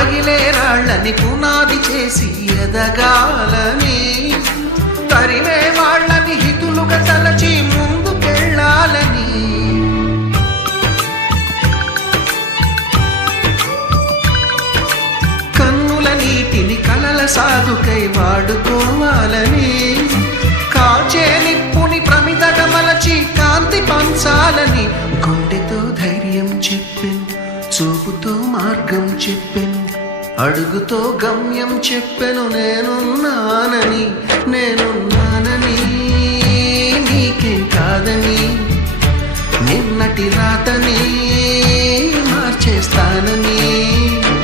పగిలే రాళ్ళని పునాది చేసి ఎదగాలని, తరిమే వాళ్ళని హితులుగా తలచి ముందుకెళ్ళాలని, కన్నుల నీటిని కలల సాగుకై వాడుకోవాలని, కాచే నిప్పుని ప్రమిదగా మలచి కాంతి పంచాలని, గుండెతో ధైర్యం చెప్పెను, చూపుతో మార్గం చెప్పెను, అడుగుతో గమ్యం చెప్పెను. నేనున్నానని నీకేం కాదని, నిన్నటి రాతని మార్చేస్తానని.